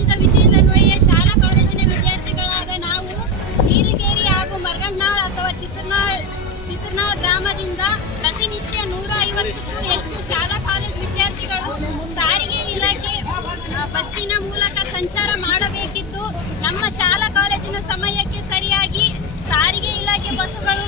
ಆಕಾಂಕ್ಷಿತ ವಿಷಯದನ್ವಯ ಶಾಲಾ ಕಾಲೇಜಿನ ವಿದ್ಯಾರ್ಥಿಗಳಾದ ನಾವು ನೀಲಗೇರಿ ಹಾಗೂ ಮರಗಣ್ಣಾಳ್ ಅಥವಾ ಚಿತ್ರನಾಳ್ ಚಿತ್ರನಾಳ್ ಗ್ರಾಮದಿಂದ ಪ್ರತಿನಿತ್ಯ ನೂರ ಐವತ್ತಕ್ಕೂ ಹೆಚ್ಚು ಶಾಲಾ ಕಾಲೇಜು ವಿದ್ಯಾರ್ಥಿಗಳು ಸಾರಿಗೆ ಇಲಾಖೆ ಬಸ್ಸಿನ ಮೂಲಕ ಸಂಚಾರ ಮಾಡಬೇಕಿದ್ದು ನಮ್ಮ ಶಾಲಾ ಕಾಲೇಜಿನ ಸಮಯಕ್ಕೆ ಸರಿಯಾಗಿ ಸಾರಿಗೆ ಇಲಾಖೆ ಬಸ್ಸುಗಳು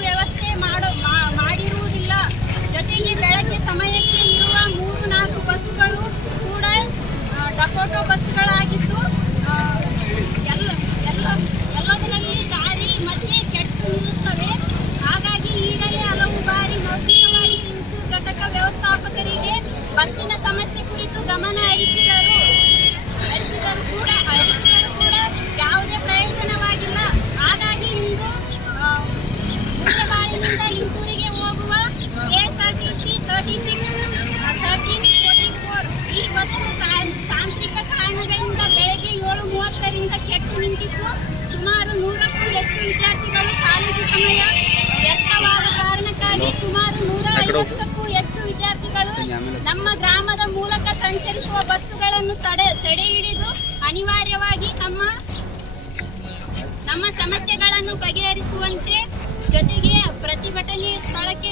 ಕಾರಣಗಳಿಂದ ಬೆಳಗ್ಗೆ ಏಳು ಮೂವತ್ತರಿಂದ ಕೆಟ್ಟು ನಿಂತಿದ್ದು ಸುಮಾರು ನೂರಕ್ಕೂ ಹೆಚ್ಚು ವಿದ್ಯಾರ್ಥಿಗಳು ಕಾಲೇಜು ಸಮಯ ವ್ಯರ್ಥವಾದ ಕಾರಣಕ್ಕಾಗಿ ಸುಮಾರು ನೂರ ಐವತ್ತಕ್ಕೂ ಹೆಚ್ಚು ವಿದ್ಯಾರ್ಥಿಗಳು ನಮ್ಮ ಗ್ರಾಮದ ಮೂಲಕ ಸಂಚರಿಸುವ ಬಸ್ಸುಗಳನ್ನು ತಡೆ ತಡೆ ಹಿಡಿದು ಅನಿವಾರ್ಯವಾಗಿ ತಮ್ಮ ನಮ್ಮ ಸಮಸ್ಯೆಗಳನ್ನು ಬಗೆಹರಿಸುವಂತೆ ಜೊತೆಗೆ ಪ್ರತಿಭಟನೆ ಸ್ಥಳಕ್ಕೆ